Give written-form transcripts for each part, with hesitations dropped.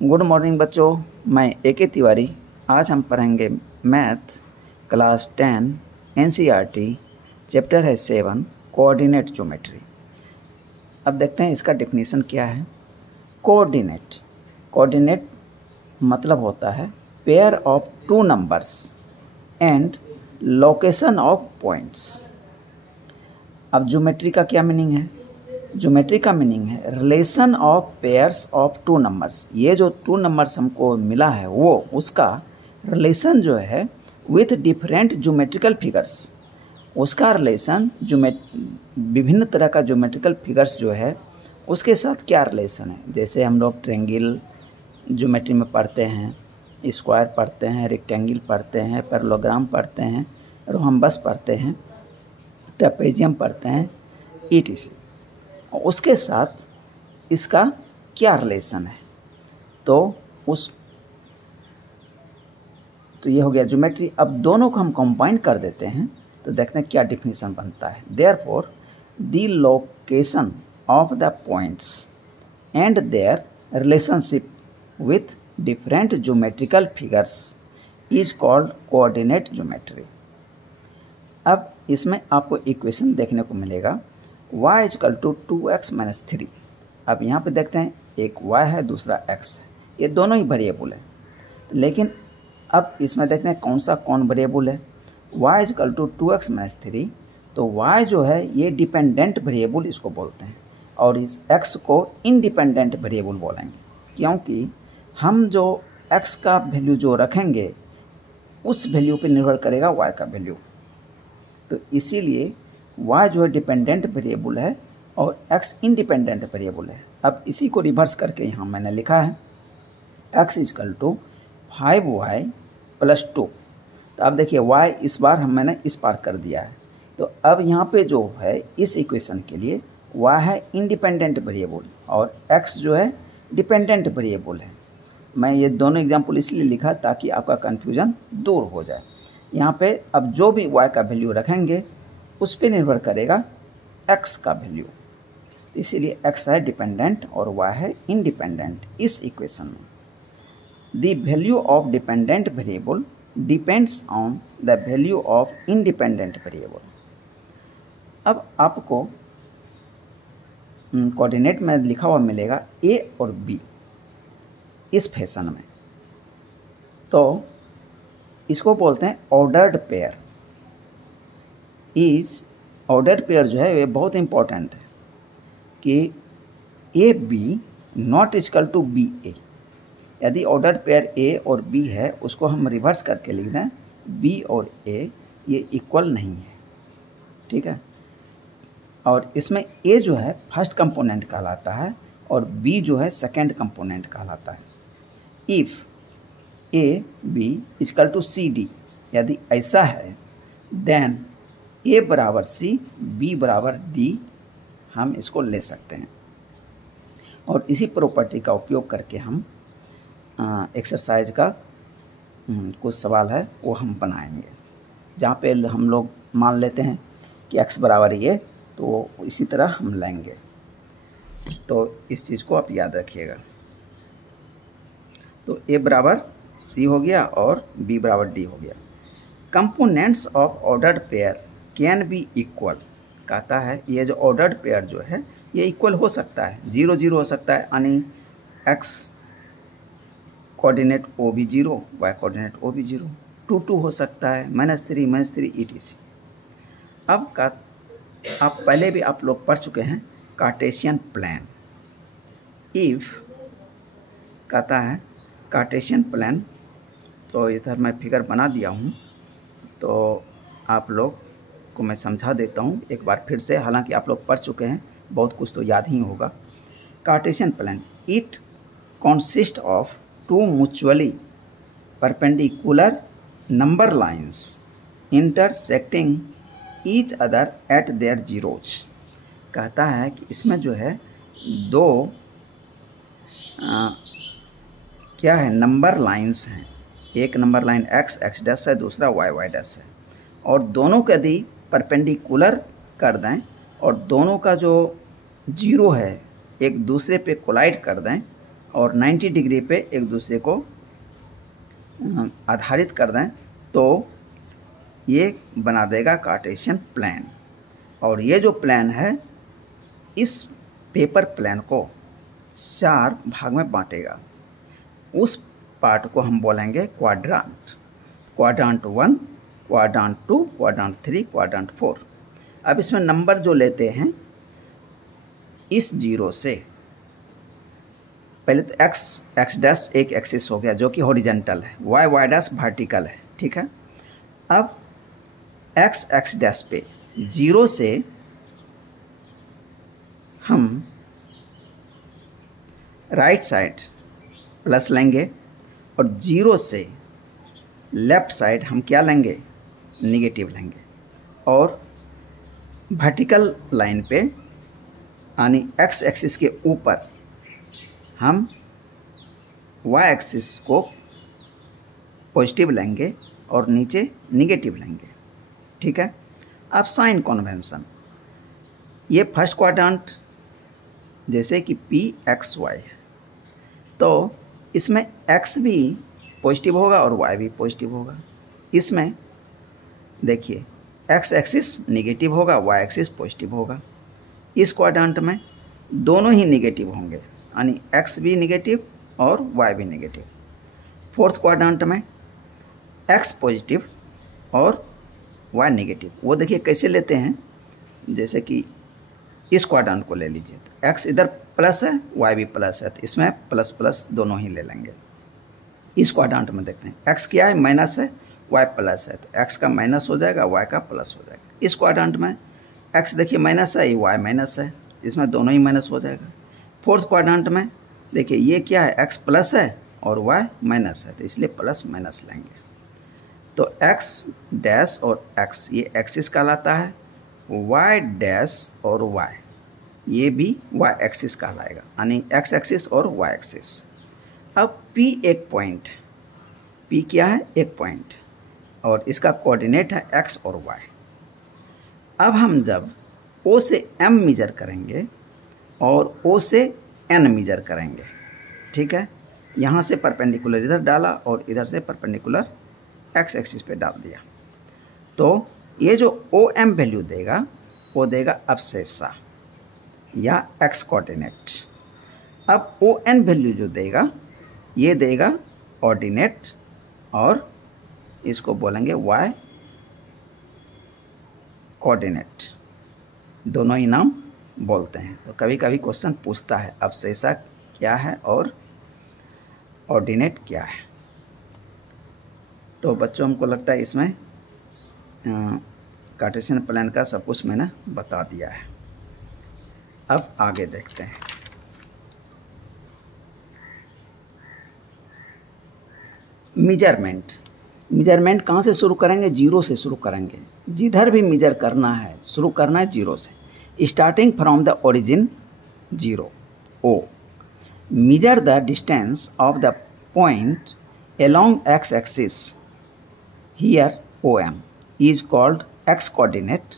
Good morning बच्चों, मैं A K. Tiwari. आज हम पढ़ेंगे मैथ क्लास 10 एनसीईआरटी। चैप्टर है 7 कोऑर्डिनेट ज्योमेट्री। अब देखते हैं इसका डेफिनेशन क्या है। कोऑर्डिनेट कोऑर्डिनेट मतलब होता है pair of two numbers and location of points. अब ज्योमेट्री का क्या मीनिंग है? ज्योमेट्री का मीनिंग है relation of pairs of two numbers. ये जो टू नंबर्स हमको मिला है वो उसका रिलेशन जो है विथ डिफरेंट ज्योमेट्रिकल फिगर्स। उसका रिलेशन विभिन्न तरह का ज्योमेट्रिकल फिगर्स जो है उसके साथ क्या रिलेशन है। जैसे हम लोग ट्रायंगल ज्योमेट्री में पढ़ते हैं, स्क्वायर पढ़ते हैं, रेक्टेंगल पढ़ते हैं, पैरेललोग्राम पढ़ते हैं, रोम्बस पढ़ते हैं, ट्रेपेजियम पढ़ते हैं, ईटीसी। उसके साथ इसका क्या रिलेशन है? तो ये हो गया ज्योमेट्री। अब दोनों को हम कंबाइन कर देते हैं तो देखते हैं क्या डिफिनीशन बनता है। Therefore the location of the points and their relationship with different geometrical figures is called coordinate geometry. अब इसमें आपको इक्वेशन देखने को मिलेगा y is equal to 2x minus 3। अब यहाँ पे देखते हैं एक y है दूसरा x है, ये दोनों ही वेरिएबल है। लेकिन अब इसमें देखते हैं कौन वेरिएबल है। y is equal to 2x minus 3, तो y जो है ये डिपेंडेंट वेरिएबल इसको बोलते हैं और इस x को इंडिपेंडेंट वेरिएबल बोलेंगे, क्योंकि हम जो x का वैल्यू जो रखेंगे उस वैल्यू पे निर्भर करेगा y का वैल्यू। तो इसीलिए y जो है डिपेंडेंट वेरिएबल है और x इंडिपेंडेंट वेरिएबल है। अब इसी को रिवर्स करके यहाँ मैंने लिखा है x is equal to 5y plus 2। तो अब देखिए y इस बार मैंने इस पार कर दिया है। तो अब यहाँ पे जो है इस इक्वेशन के लिए y है इंडिपेंडेंट वेरिएबल और x जो है डिपेंडेंट वेरिएबल है। मैं ये दोनों एग्जाम्पल इसलिए लिखा ताकि आपका कन्फ्यूजन दूर हो जाए। यहाँ पे अब जो भी y का वैल्यू रखेंगे उस पर निर्भर करेगा x का वैल्यू। इसीलिए x है डिपेंडेंट और y है इंडिपेंडेंट। इस इक्वेशन में the value of dependent variable depends on the value of independent variable. अब आपको कोऑर्डिनेट में लिखा हुआ मिलेगा a और b इस फैशन में, तो इसको बोलते हैं ऑर्डर्ड पेयर। ऑर्डर्ड पेयर जो है ये बहुत इंपॉर्टेंट है कि a b not equal to b a. यदि ऑर्डर्ड पेयर ए और बी है उसको हम रिवर्स करके लिख दें बी और ए ये इक्वल नहीं है, ठीक है। और इसमें ए जो है फर्स्ट कंपोनेंट कहलाता है और बी जो है सेकंड कंपोनेंट कहलाता है। If a b equal to c d, यदि ऐसा है देन ए बराबर सी बी बराबर डी हम इसको ले सकते हैं। और इसी प्रॉपर्टी का उपयोग करके हम एक्सरसाइज का कुछ सवाल है वो हम बनाएंगे, जहाँ पे हम लोग मान लेते हैं कि x बराबर ये, तो इसी तरह हम लेंगे। तो इस चीज़ को आप याद रखिएगा। तो a बराबर c हो गया और b बराबर d हो गया। Components of ordered pair can be equal. कहता है ये जो ऑर्डर्ड पेयर जो है ये इक्वल हो सकता है, 0 0 हो सकता है, यानी x कोऑर्डिनेट ओ भी 0, y कोऑर्डिनेट ओ भी 0, 2 2 हो सकता है, -3 etc। अब का आप पहले भी आप लोग पढ़ चुके हैं कार्टेशियन प्लान। इफ़ कहता है कार्टेशियन प्लान, तो इधर मैं फिगर बना दिया हूँ, तो आप लोग को मैं समझा देता हूँ एक बार फिर से, हालांकि आप लोग पढ़ चुके हैं, बहुत कुछ तो याद ही होगा। Cartesian plan it consist of two mutually perpendicular number lines intersecting each other at there zeros. कहता है कि इसमें जो है दो क्या है नंबर लाइंस हैं। एक number line x x dash है, दूसरा y y डैश है, और दोनों को यदि परपेंडिकुलर कर दें और दोनों का जो जीरो है एक दूसरे पे कोलाइड कर दें और 90 डिग्री पे एक दूसरे को आधारित कर दें तो ये बना देगा कार्टेशियन प्लेन। और ये जो प्लेन है इस पेपर प्लेन को 4 भाग में बांटेगा। उस पार्ट को हम बोलेंगे quadrant. Quadrant 1, quadrant 2, quadrant 3, quadrant 4। अब इसमें नंबर जो लेते हैं इस 0 से, पहले तो x डैश एक एक्सिस हो गया जो कि हॉरिजेंटल है, y डैश वर्टिकल है, ठीक है। अब x डैश पे 0 से हम राइट साइड प्लस लेंगे और 0 से लेफ्ट साइड हम क्या लेंगे, निगेटिव लेंगे। और वर्टिकल लाइन पे यानी x एक्सिस के ऊपर हम y एक्सिस को पॉजिटिव लेंगे और नीचे निगेटिव लेंगे, ठीक है। अब साइन कन्वेंशन, ये फर्स्ट क्वाड्रेंट जैसे कि PXY है तो इसमें x भी पॉजिटिव होगा और y भी पॉजिटिव होगा। इसमें देखिए x एक्सिस निगेटिव होगा, y एक्सिस पॉजिटिव होगा। इस क्वाड्रेंट में दोनों ही निगेटिव होंगे यानी x भी निगेटिव और y भी निगेटिव। फोर्थ क्वाड्रेंट में x पॉजिटिव और y नेगेटिव। वो देखिए कैसे लेते हैं, जैसे कि इस क्वाड्रेंट को ले लीजिए तो x इधर प्लस है, y भी प्लस है, तो इसमें प्लस प्लस दोनों ही ले लेंगे। इस क्वाड्रेंट में देखते हैं x क्या है, माइनस है, y प्लस है, तो x का माइनस हो जाएगा, y का प्लस हो जाएगा। इस क्वाड्रेंट में x देखिए माइनस है, y माइनस है, इसमें दोनों ही माइनस हो जाएगा। फोर्थ क्वाड्रेंट में देखिए ये क्या है, x प्लस है और y माइनस है, तो इसलिए प्लस माइनस लेंगे। तो x डैश और x ये एक्सिस कहलाता है, y डैश और y ये भी y एक्सिस कहलाएगा यानी x एक्सिस और y एक्सिस। अब P एक पॉइंट, P क्या है, एक पॉइंट और इसका कोऑर्डिनेट है x और y। अब हम जब O से M मेजर करेंगे और O से N मेजर करेंगे, ठीक है, यहाँ से परपेंडिकुलर इधर डाला और इधर से परपेंडिकुलर x एक्सिस पे डाल दिया, तो ये जो OM वैल्यू देगा वो देगा अब्सेसा या x कोऑर्डिनेट। अब ON वैल्यू जो देगा ये देगा ऑर्डिनेट और इसको बोलेंगे y कोऑर्डिनेट, दोनों ही नाम बोलते हैं। तो कभी कभी क्वेश्चन पूछता है अब्सेसा क्या है और ऑर्डिनेट क्या है। तो बच्चों हमको लगता है इसमें कार्टेशियन प्लेन का सब कुछ मैंने बता दिया है। अब आगे देखते हैं। मेजरमेंट कहाँ से शुरू करेंगे, 0 से शुरू करेंगे। जिधर भी मेजर करना है शुरू करना है 0 से, starting from the origin 0 O। Measure the distance of the point along x axis, here OM is called x coordinate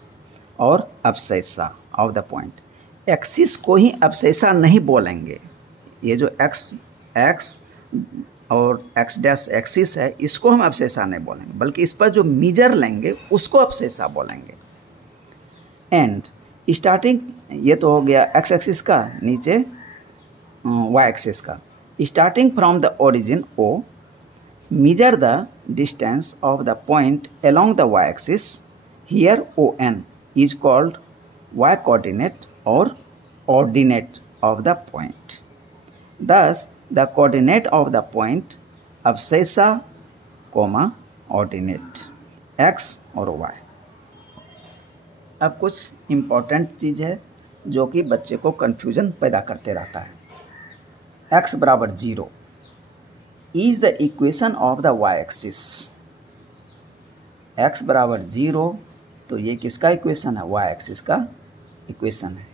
और abscissa of the point। Axis को ही abscissa नहीं बोलेंगे, ये जो x और x डैश एक्सिस है इसको हम abscissa नहीं बोलेंगे, बल्कि इस पर जो मेजर लेंगे उसको abscissa बोलेंगे। एंड स्टार्टिंग, ये तो हो गया x एक्सिस का, नीचे y एक्सिस का। Starting from the origin O, measure the distance of the point along the y-axis, here ON is called y coordinate or ordinate of the point। Thus the coordinate of the point abscissa, ordinate x और y। अब कुछ important चीज़ है जो कि बच्चे को confusion पैदा करते रहता है। x बराबर 0 is the equation of the y-axis। x बराबर 0 तो ये किसका इक्वेशन है, y-axis का इक्वेशन है।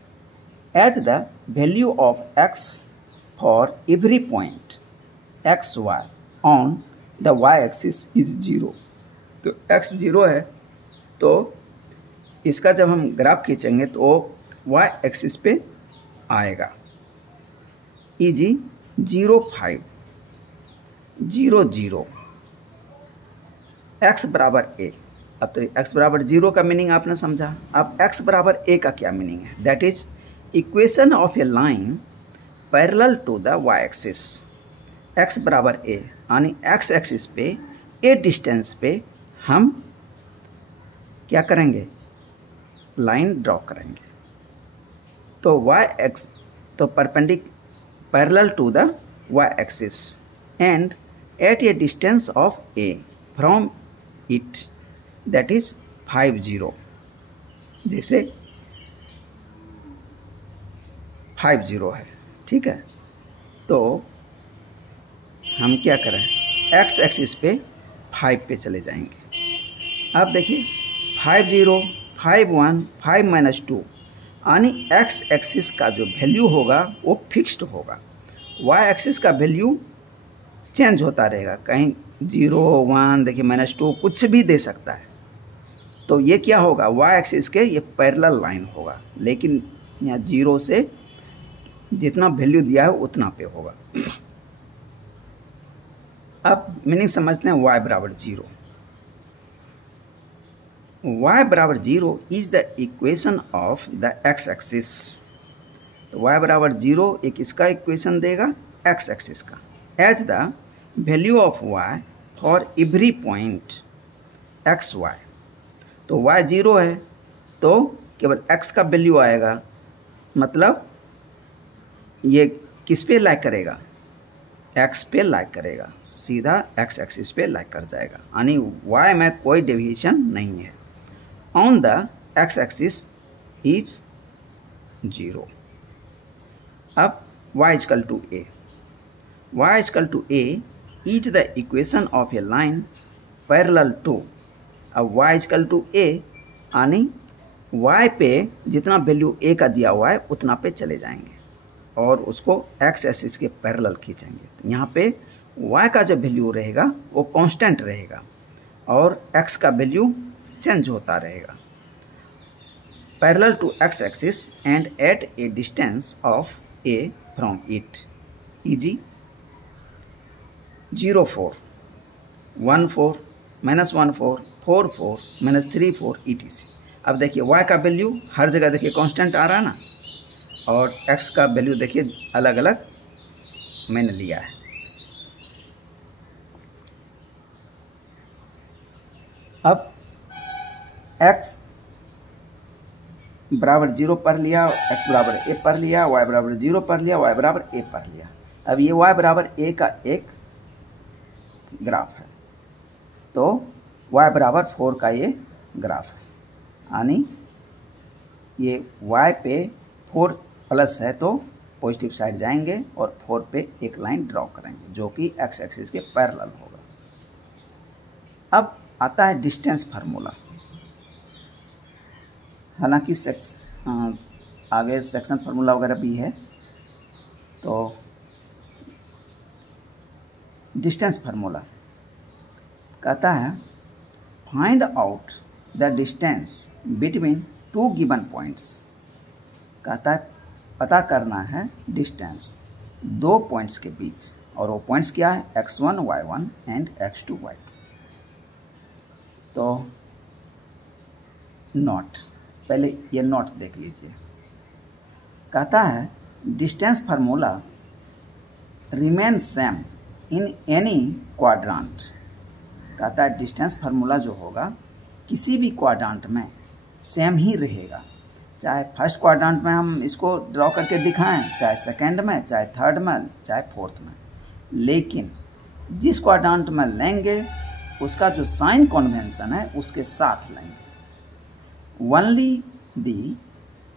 As the value of x for every point x y on the y-axis is 0, तो x 0 है तो इसका जब हम ग्राफ खींचेंगे तो y एक्सिस पे आएगा। E.g. 0 5 0 0 x बराबर a। अब तो x बराबर 0 का मीनिंग आपने समझा। अब x बराबर a का क्या मीनिंग है? That is equation of a line parallel to the y axis. x बराबर a यानी x एक्सिस पे a डिस्टेंस पे हम क्या करेंगे? लाइन ड्रॉ करेंगे। तो y एक्स तो parallel to the y axis and at a distance of a from it that is 5 0। जैसे 5 0 है, ठीक है। तो हम क्या करें? x एक्सिस पे 5 पे चले जाएंगे। अब देखिए 5 0 5 1 5 -2 यानी x एक्सिस का जो वैल्यू होगा वो फिक्स्ड होगा। y एक्सिस का वैल्यू चेंज होता रहेगा, कहीं 0 1 देखिए -2 कुछ भी दे सकता है। तो ये क्या होगा? y एक्सिस के ये पैरेलल लाइन होगा, लेकिन यहाँ 0 से जितना वैल्यू दिया है उतना पे होगा। अब मीनिंग समझते हैं y बराबर 0। y बराबर 0 is the equation of the x axis. तो y बराबर 0 एक इसका इक्वेशन देगा x एक्सिस का। As the value of y for every point x y. तो y 0 है तो केवल x का वैल्यू आएगा, मतलब ये किस पे लाइक करेगा? x पे लाइक करेगा, सीधा x एक्सिस पे लाइक कर जाएगा, यानी y में कोई डेविएशन नहीं है। On the x axis is 0। अब y equal to a। y equal to a is the equation of a line parallel to. अब y इक्वल टू a यानी y पे जितना वैल्यू a का दिया हुआ है उतना पे चले जाएंगे और उसको x एक्सिस के पैरेलल खींचेंगे। तो यहाँ पे y का जो वैल्यू रहेगा वो कांस्टेंट रहेगा और x का वैल्यू चेंज होता रहेगा। Parallel to x axis and at a distance of a from it is 0 4 1 4 -1 4 4 4 -3 4 etc। अब देखिए y का वैल्यू हर जगह देखिए कांस्टेंट आ रहा है ना, और x का वैल्यू देखिए अलग अलग मैंने लिया है। अब x बराबर 0 पर लिया, x बराबर a पर लिया, y बराबर 0 पर लिया, y बराबर a पर लिया। अब ये y बराबर a का एक ग्राफ है, तो y बराबर 4 का ये ग्राफ है, यानी ये y पे 4 प्लस है तो पॉजिटिव साइड जाएंगे और 4 पे एक लाइन ड्रॉ करेंगे जो कि x एक्सिस के पैरेलल होगा। अब आता है डिस्टेंस फार्मूला। हालांकि आगे सेक्शन फार्मूला वगैरह भी है। तो डिस्टेंस फार्मूला कहता है find out the distance between to given points. कहता है पता करना है डिस्टेंस दो पॉइंट्स के बीच, और वो पॉइंट्स क्या है? x1 y1 and x2 y2। तो नोट, पहले ये नोट देख लीजिए। कहता है distance formula remain same in any quadrant. कहता है डिस्टेंस फार्मूला जो होगा किसी भी क्वाड्रांट में सेम ही रहेगा, चाहे फर्स्ट क्वाड्रांट में हम इसको ड्रॉ करके दिखाएं, चाहे सेकंड में, चाहे थर्ड में, चाहे फोर्थ में। लेकिन जिस क्वाड्रांट में लेंगे उसका जो साइन कन्वेंशन है उसके साथ लेंगे। Only the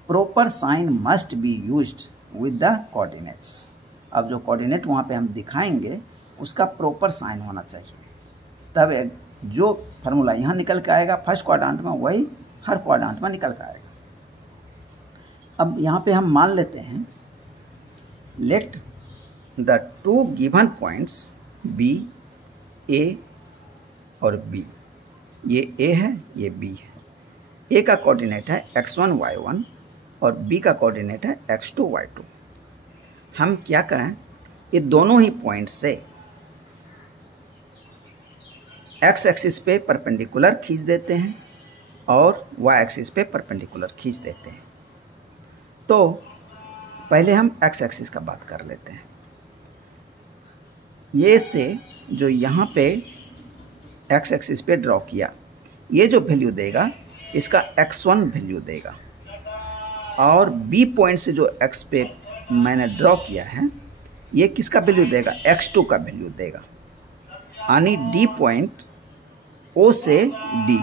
proper sign must be used with the coordinates. अब जो कोऑर्डिनेट वहाँ पे हम दिखाएंगे उसका प्रॉपर साइन होना चाहिए, तब जो फार्मूला यहाँ निकल के आएगा फर्स्ट क्वाड्रांट में वही हर क्वाड्रांट में निकल के आएगा। अब यहाँ पे हम मान लेते हैं let the two given points b a और बी। ये ए है, ये बी है। ए का कोऑर्डिनेट है x1 y1 और बी का कोऑर्डिनेट है x2 y2। हम क्या करें, ये दोनों ही पॉइंट से एक्स एक्सिस पे परपेंडिकुलर खींच देते हैं और वाई एक्सिस पे परपेंडिकुलर खींच देते हैं। तो पहले हम एक्स एक्सिस का बात कर लेते हैं। ये से जो यहाँ पे एक्स एक्सिस पे ड्रॉ किया, ये जो वैल्यू देगा इसका x1 वैल्यू देगा, और बी पॉइंट से जो एक्स पे मैंने ड्रॉ किया है ये किसका वैल्यू देगा, x2 का वैल्यू देगा। यानी डी पॉइंट ओ से डी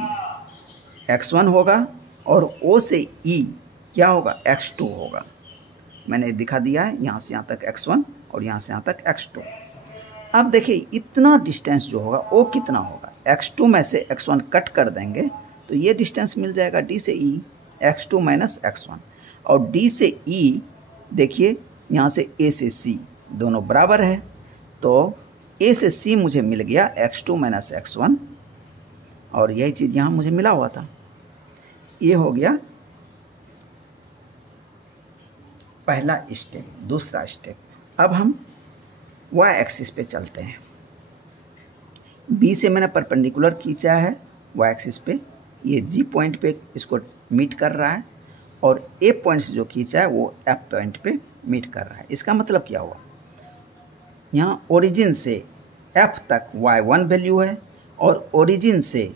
x1 होगा और ओ से ई क्या होगा, x2 होगा। मैंने दिखा दिया है यहाँ से यहाँ तक x1 और यहाँ से यहाँ तक x2। अब देखिए इतना डिस्टेंस जो होगा वो कितना होगा, x2 में से x1 कट कर देंगे तो ये डिस्टेंस मिल जाएगा d से e, x2 माइनस x1। और d से e देखिए यहाँ से a से c दोनों बराबर है, तो a से c मुझे मिल गया x2 माइनस x1, और यही चीज़ यहाँ मुझे मिला हुआ था। ये हो गया पहला स्टेप। दूसरा स्टेप, अब हम y एक्सिस पे चलते हैं। b से मैंने परपेंडिकुलर खींचा है y एक्सिस पे, ये g पॉइंट पे इसको मीट कर रहा है, और a पॉइंट से जो खींचा है वो f पॉइंट पे मीट कर रहा है। इसका मतलब क्या हुआ, यहाँ ओरिजिन से f तक y1 वैल्यू है और ओरिजिन से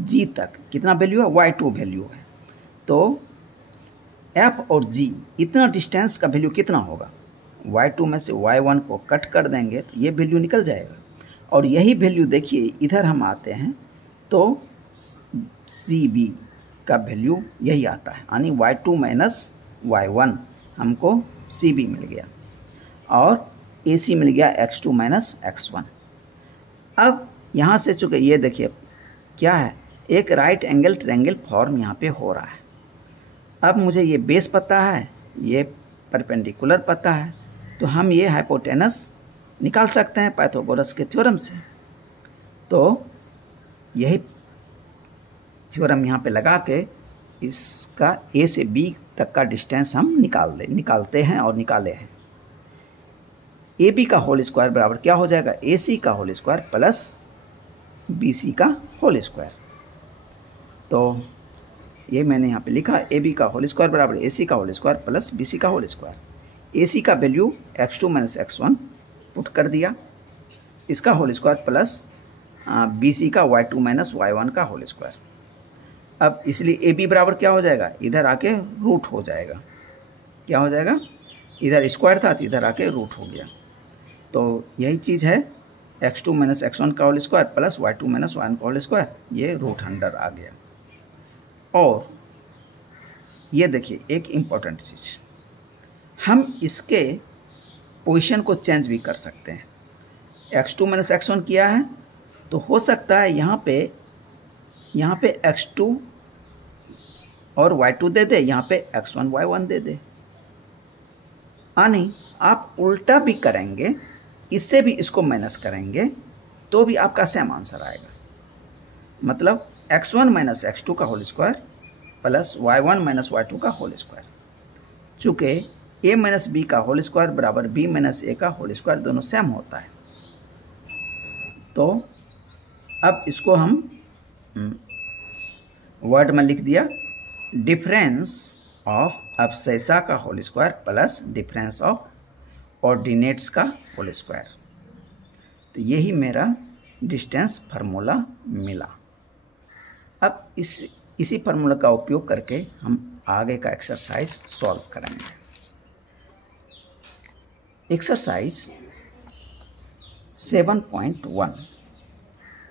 g तक कितना वैल्यू है, y2 वैल्यू है। तो f और g इतना डिस्टेंस का वैल्यू कितना होगा, y2 में से y1 को कट कर देंगे तो ये वैल्यू निकल जाएगा। और यही वैल्यू देखिए इधर हम आते हैं तो CB का वैल्यू यही आता है, यानी y2 माइनस y1 हमको CB मिल गया और AC मिल गया x2 माइनस x1। अब यहाँ से चूँकि ये देखिए क्या है, एक राइट एंगल ट्रायंगल फॉर्म यहाँ पे हो रहा है। अब मुझे ये बेस पता है, ये परपेंडिकुलर पता है, तो हम ये हाइपोटेनस निकाल सकते हैं पाइथागोरस के थ्योरम से। तो यही थ्योरम यहाँ पे लगा के इसका ए से बी तक का डिस्टेंस हम निकालते हैं और निकाले हैं। ए बी का होल स्क्वायर बराबर क्या हो जाएगा, ए सी का whole square plus B C का होल स्क्वायर। तो ये मैंने यहाँ पे लिखा, ए बी का होल स्क्वायर बराबर ए सी का whole square plus B C का होल स्क्वायर। ए सी का value x2 minus x1 put कर दिया, इसका whole square plus B C का y2 माइनस y1 का होल स्क्वायर। अब इसलिए ए बी बराबर क्या हो जाएगा, इधर आके रूट हो जाएगा। क्या हो जाएगा, इधर स्क्वायर था तो इधर आके रूट हो गया। तो यही चीज़ है x2 माइनस x1 का whole square plus y2 minus y1 का होल स्क्वायर, ये रूट अंडर आ गया। और ये देखिए एक इम्पॉर्टेंट चीज़, हम इसके पोजीशन को चेंज भी कर सकते हैं। x2 माइनस x1 किया है तो हो सकता है यहाँ पे x2 और y2 दे दे, यहाँ पे x1 y1 दे दे। यानी आप उल्टा भी करेंगे, इससे भी इसको माइनस करेंगे तो भी आपका सेम आंसर आएगा। मतलब x1 माइनस x2 का whole square plus y1 minus y2 का होल स्क्वायर। चूँकि a माइनस बी का होल स्क्वायर बराबर b माइनस ए का होल स्क्वायर दोनों सेम होता है, तो अब इसको हम वर्ड में लिख दिया, डिफरेंस ऑफ अब्सैसा का whole square plus difference of ordinates का होल स्क्वायर। तो यही मेरा डिस्टेंस फार्मूला मिला। अब इसी फार्मूला का उपयोग करके हम आगे का एक्सरसाइज सॉल्व करेंगे। एक्सरसाइज 7.1।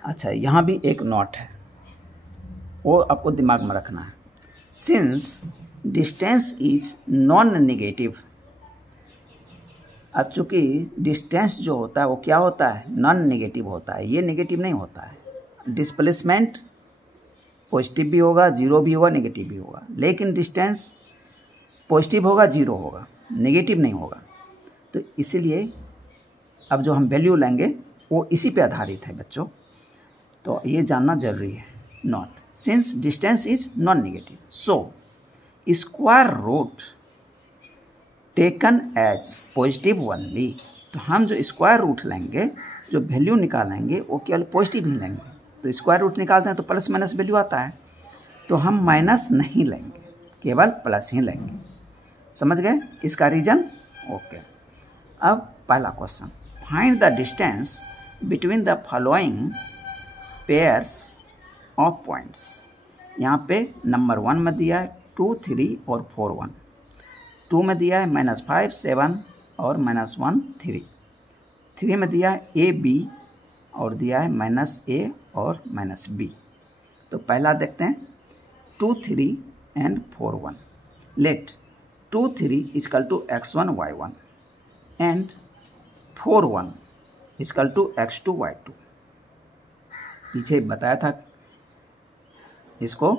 अच्छा, यहाँ भी एक नोट है, वो आपको दिमाग में रखना है। Since distance is non negative, अब चूँकि डिस्टेंस जो होता है वो क्या होता है, नॉन नेगेटिव होता है, ये नेगेटिव नहीं होता है। डिस्प्लेसमेंट पॉजिटिव भी होगा, जीरो भी होगा, नेगेटिव भी होगा, लेकिन डिस्टेंस पॉजिटिव होगा, जीरो होगा, नेगेटिव नहीं होगा। तो इसीलिए अब जो हम वैल्यू लेंगे वो इसी पे आधारित है बच्चों, तो ये जानना जरूरी है। Note since distance is non negative, so square root taken as positive only, तो हम जो स्क्वायर रूट लेंगे, जो वैल्यू निकालेंगे वो केवल पॉजिटिव ही लेंगे। तो स्क्वायर रूट निकालते हैं तो प्लस माइनस वैल्यू आता है, तो हम माइनस नहीं लेंगे, केवल प्लस ही लेंगे। समझ गए इसका रीजन? ओके। अब पहला question, find the distance between the following pairs of points. यहाँ पे नंबर 1 में दिया है 2, 3 और 4, 1। 2 में दिया है -5, 7 और -1, 3। 3 में दिया है A, B और दिया है -A और -B। तो पहला देखते हैं 2, 3 and 4, 1। Let 2, 3 equal to x1, y1 and 4, 1 equal to x2, y2। पीछे बताया था इसको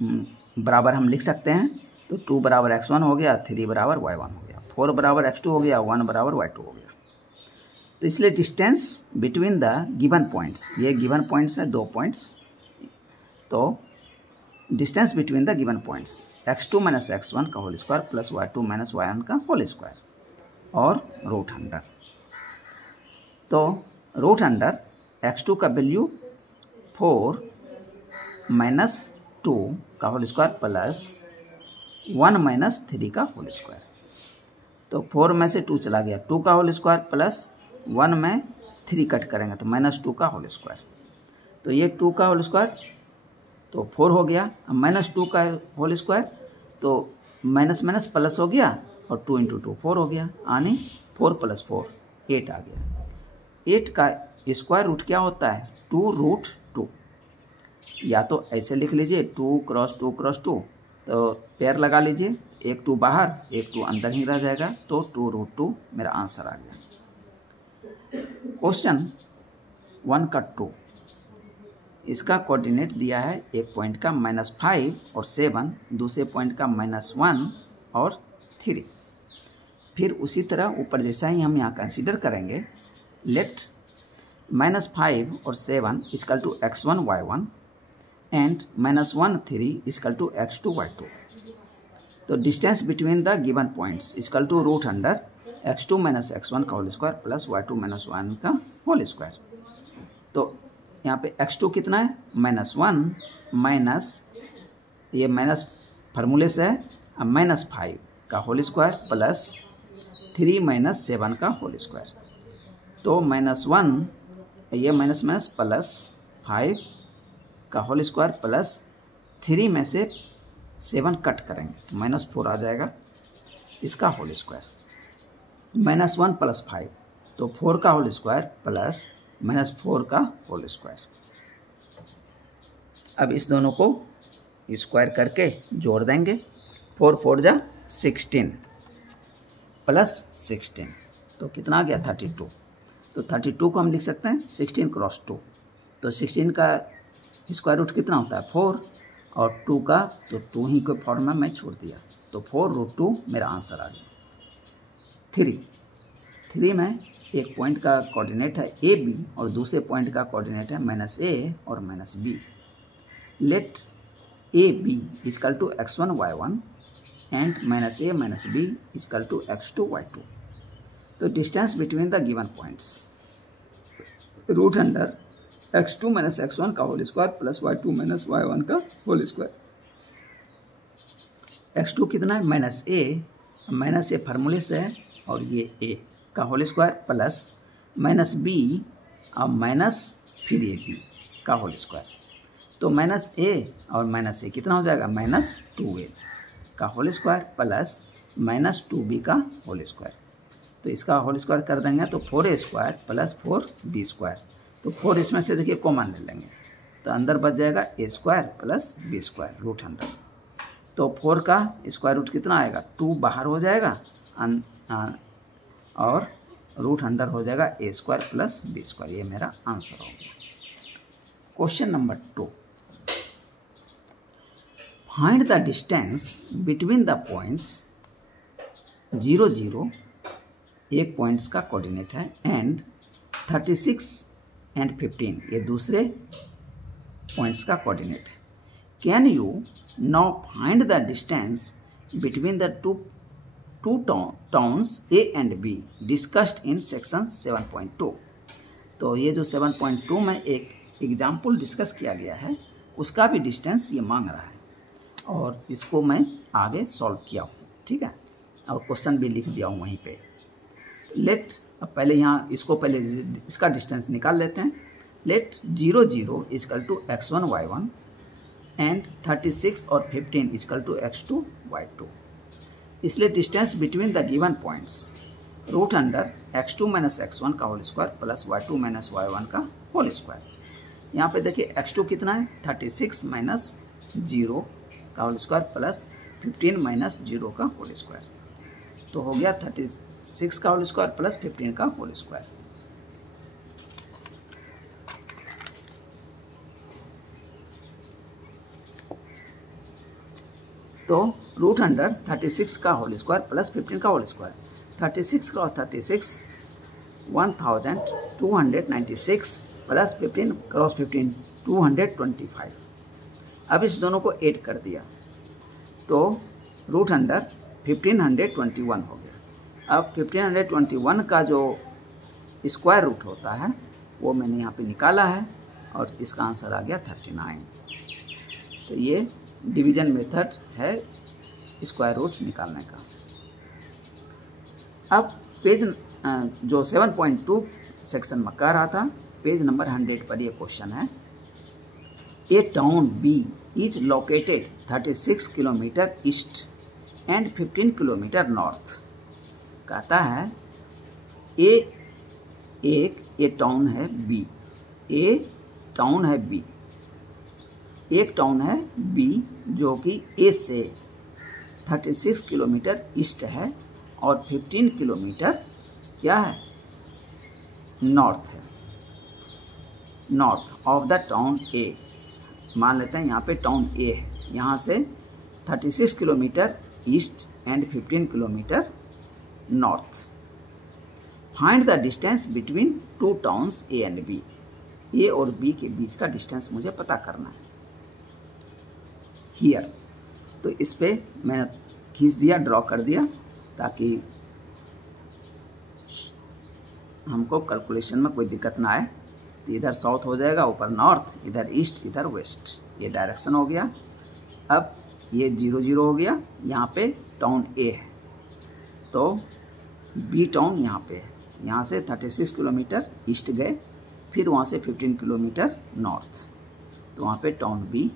बराबर हम लिख सकते हैं। तो 2 बराबर x1 हो गया, 3 बराबर y1 हो गया, 4 बराबर x2 हो गया, 1 बराबर y2 हो गया। तो इसलिए distance between the given points, ये गिवन पॉइंट्स हैं 2 पॉइंट्स, तो distance between the given points x2 minus x1 का whole square plus y2 minus y1 का होल स्क्वायर और रूट अंडर। तो रूट अंडर x2 का वैल्यू 4 माइनस 2 का whole square plus 1 minus 3 का होल स्क्वायर। तो 4 में से 2 चला गया, 2 का होल स्क्वायर प्लस 1 में 3 कट करेंगे तो -2 का होल स्क्वायर। तो ये 2 का होल स्क्वायर तो 4 हो गया, अब -2 का होल स्क्वायर तो माइनस माइनस प्लस हो गया और 2 × 2 4 हो गया, यानी 4 + 4 8 आ गया। 8 का स्क्वायर रूट क्या होता है? 2√2। या तो ऐसे लिख लीजिए 2 × 2 × 2, तो पेयर लगा लीजिए, एक 2 बाहर एक 2 अंदर ही रह जाएगा, तो 2√2 मेरा आंसर आ गया। क्वेश्चन 1 का 2, इसका कोऑर्डिनेट दिया है एक पॉइंट का -5 और 7, दूसरे पॉइंट का -1 और 3। फिर उसी तरह ऊपर जैसा ही हम यहाँ कंसीडर करेंगे। लेट -5 और 7 equal to x1, y1 and -1, 3 equal to x2, y2। तो distance between the given points equal to root under x2 minus x1 का whole square plus y2 minus y1 का होल स्क्वायर। तो यहाँ पे x2 कितना है? -1 minus, ये minus फार्मूले से है, अब -5 का होल स्क्वायर प्लस 3 माइनस 7 का होल स्क्वायर। तो -1, ये माइनस माइनस प्लस 5 का होल स्क्वायर प्लस 3 में से 7 कट करेंगे तो -4 आ जाएगा, इसका होल स्क्वायर। -1 + 5 तो 4 का होल स्क्वायर प्लस -4 का होल स्क्वायर। अब इस दोनों को स्क्वायर करके जोड़ देंगे। 4 4 जा 16 प्लस 16, तो कितना आ गया? 32। तो 32 को हम लिख सकते हैं 16 × 2। तो 16 का स्क्वायर रूट कितना होता है? 4, और 2 का तो 2 ही को फॉर्म में मैं छोड़ दिया, तो 4√2 मेरा आंसर आ गया। 3 में एक पॉइंट का कोऑर्डिनेट है AB और दूसरे पॉइंट का कोऑर्डिनेट है -A और -B। Let AB equal to x1, y1 and -A -B equal to x2, y2। तो distance between the given points root under x2 minus x1 का whole square plus y2 minus y1 का whole square. x2 कितना है? -A फार्मूले से है, और ये A का होल स्क्वायर प्लस -B और फिर ये B का होल स्क्वायर। तो -A और -A कितना हो जाएगा? -2A का होल स्क्वायर प्लस -2B का होल स्क्वायर। तो इसका होल स्क्वायर कर देंगे तो 4A² प्लस 4B²। तो 4 इसमें से देखिए कॉमन ले लेंगे, तो अंदर बच जाएगा A² plus B² root under. तो 4 का स्क्वायर रूट कितना आएगा? 2 बाहर हो जाएगा और रूट अंडर हो जाएगा A² प्लस B²। ये मेरा आंसर हो गया। Question number 2, find the distance between the points 0 0, एक पॉइंट्स का कोऑर्डिनेट है, एंड 36 एंड 15, ये दूसरे पॉइंट्स का कोऑर्डिनेट है। Can you now find the distance between the 2 two towns A and B discussed in section 7.2। तो ये जो 7.2 में एक एग्जाम्पल डिस्कस किया गया है उसका भी डिस्टेंस ये मांग रहा है और इसको मैं आगे सॉल्व किया हूँ, ठीक है, और क्वेश्चन भी लिख दिया हूँ वहीं पे। लेट अब पहले यहाँ इसको पहले इसका डिस्टेंस निकाल लेते हैं। Late 0 0 is equal to x1 y1 and 36 और 15 इजकल टू x2 y2। इसलिए distance between the given points root under x2 minus x1 का whole square plus y2 minus y1 का होल स्क्वायर। यहाँ पे देखिए x2 कितना है 36 माइनस 0 का होल स्क्वायर प्लस 15 माइनस 0 का होल स्क्वायर, तो हो गया 36 का होल स्क्वायर प्लस 15 का होल स्क्वायर। तो रूट अंडर 36 का होल स्क्वायर प्लस 15 का whole square, 36 cross 36 1296 plus 15 cross 15 225। अब इस दोनों को ऐड कर दिया तो रूट अंडर 1521 हो गया। अब 1521 का जो स्क्वायर रूट होता है वो मैंने यहाँ पे निकाला है और इसका आंसर आ गया 39। तो ये डिवीजन मेथड है स्क्वायर रूट निकालने का। अब पेज जो 7.2 सेक्शन में कह रहा था, पेज नंबर 100 पर ये क्वेश्चन है। A town B is located 36 kilometre east and 15 kilometre north. कहता है ए टाउन है बी, एक टाउन है बी जो कि ए से 36 किलोमीटर ईस्ट है और 15 किलोमीटर क्या है नॉर्थ है, नॉर्थ ऑफ द टाउन ए। मान लेते हैं यहाँ पे टाउन ए है, यहाँ से 36 kilometre east and 15 kilometre north. Find the distance between two towns A and b. A और बी के बीच का डिस्टेंस मुझे पता करना है हियर। तो इस पे मैंने खींच दिया, ड्रॉ कर दिया ताकि हमको कैलकुलेशन में कोई दिक्कत ना आए। तो इधर साउथ हो जाएगा, ऊपर नॉर्थ, इधर ईस्ट, इधर वेस्ट, ये डायरेक्शन हो गया। अब ये 0 0 हो गया, यहाँ पे टाउन ए है तो बी टाउन यहाँ पे है। यहाँ से 36 किलोमीटर ईस्ट गए, फिर वहाँ से 15 किलोमीटर नॉर्थ, तो वहाँ पे टाउन बी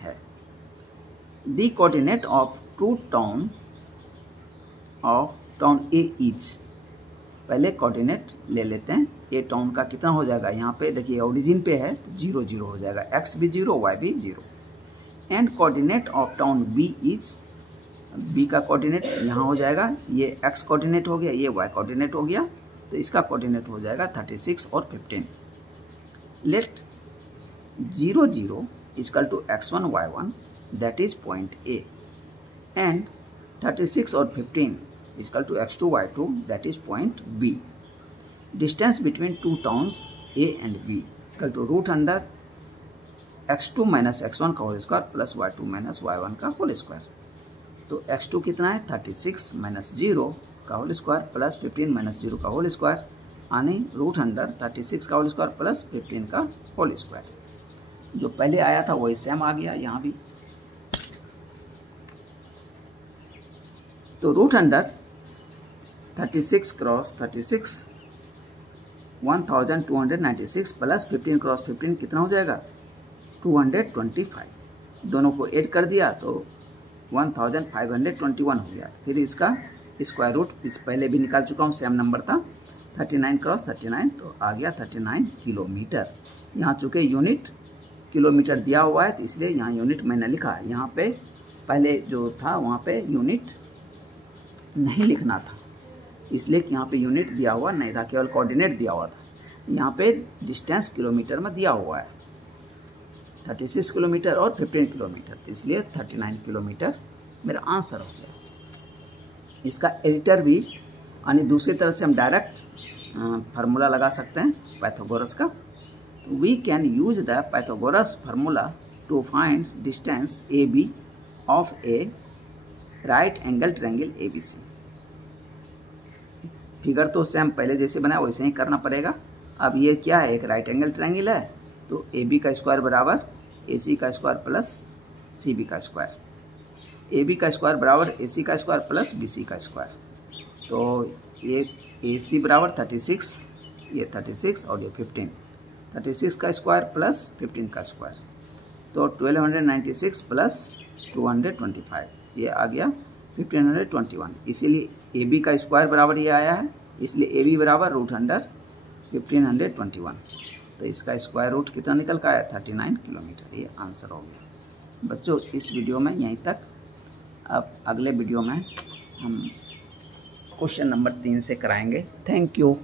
है। The coordinate of two town A is. पहले कोऑर्डिनेट ले लेते हैं। ए टाउन का कितना हो जाएगा, यहाँ पे देखिए ओरिजिन पे है तो 0 0 हो जाएगा, x भी 0 y भी 0। And coordinate of town B is, B का कोऑर्डिनेट यहाँ हो जाएगा, ये x कोऑर्डिनेट हो गया, ये y कोऑर्डिनेट हो गया, तो इसका कोऑर्डिनेट हो जाएगा 36 और 15। Let 0 0 equal to x1 y1 that is point A and 36 और 15 equal to x2 y2 that is point B. Distance between two towns A and B equal to root under x2 minus x1 का whole square plus y2 minus y1 का whole square. तो x2 कितना है 36 minus 0 का whole square plus 15 minus 0 का whole square, यानी root under 36 का whole square plus 15 का होल स्क्वायर। जो पहले आया था वही सेम आ गया यहाँ भी। तो root under 36 cross 36 1296 plus 15 cross 15 कितना हो जाएगा 225। दोनों को ऐड कर दिया तो 1521 हो गया। फिर इसका स्क्वायर रूट इस पहले भी निकाल चुका हूँ, सेम नंबर था 39 क्रॉस 39, तो आ गया 39 किलोमीटर। यहाँ चूँकि यूनिट किलोमीटर दिया हुआ है तो इसलिए यहाँ यूनिट मैंने लिखा है। यहाँ पे पहले जो था वहाँ पे यूनिट नहीं लिखना था, इसलिए कि यहाँ पे यूनिट दिया हुआ नहीं था, केवल कोऑर्डिनेट दिया हुआ था। यहाँ पे डिस्टेंस किलोमीटर में दिया हुआ है 36 किलोमीटर और 15 किलोमीटर, तो इसलिए 39 किलोमीटर मेरा आंसर हो गया। इसका एडिटर भी यानी दूसरी तरह से हम डायरेक्ट फार्मूला लगा सकते हैं पाइथागोरस का। तो we can use the Pythagoras formula to find distance A B of a right angle triangle ABC। Figure तो सेम पहले जैसे बनाया वैसे ही करना पड़ेगा। अब ये क्या है, एक राइट एंगल ट्रायंगल है, तो ए बी का स्क्वायर बराबर ए सी का स्क्वायर प्लस सी बी का स्क्वायर, ए बी का स्क्वायर बराबर ए सी का स्क्वायर प्लस बी सी का स्क्वायर। तो ये ए सी बराबर 36, ये 36 और ये 15, 36 का स्क्वायर प्लस 15 का स्क्वायर, तो 1296 प्लस 225, ये आ गया 1521। इसीलिए ए बी का स्क्वायर बराबर ये आया है, इसलिए ए बी बराबर √100 1521। तो इसका स्क्वायर रूट कितना निकल का आया, 39 किलोमीटर। ये आंसर हो गया। बच्चों इस वीडियो में यहीं तक। अब अगले वीडियो में हम क्वेश्चन नंबर 3 से कराएंगे। Thank you.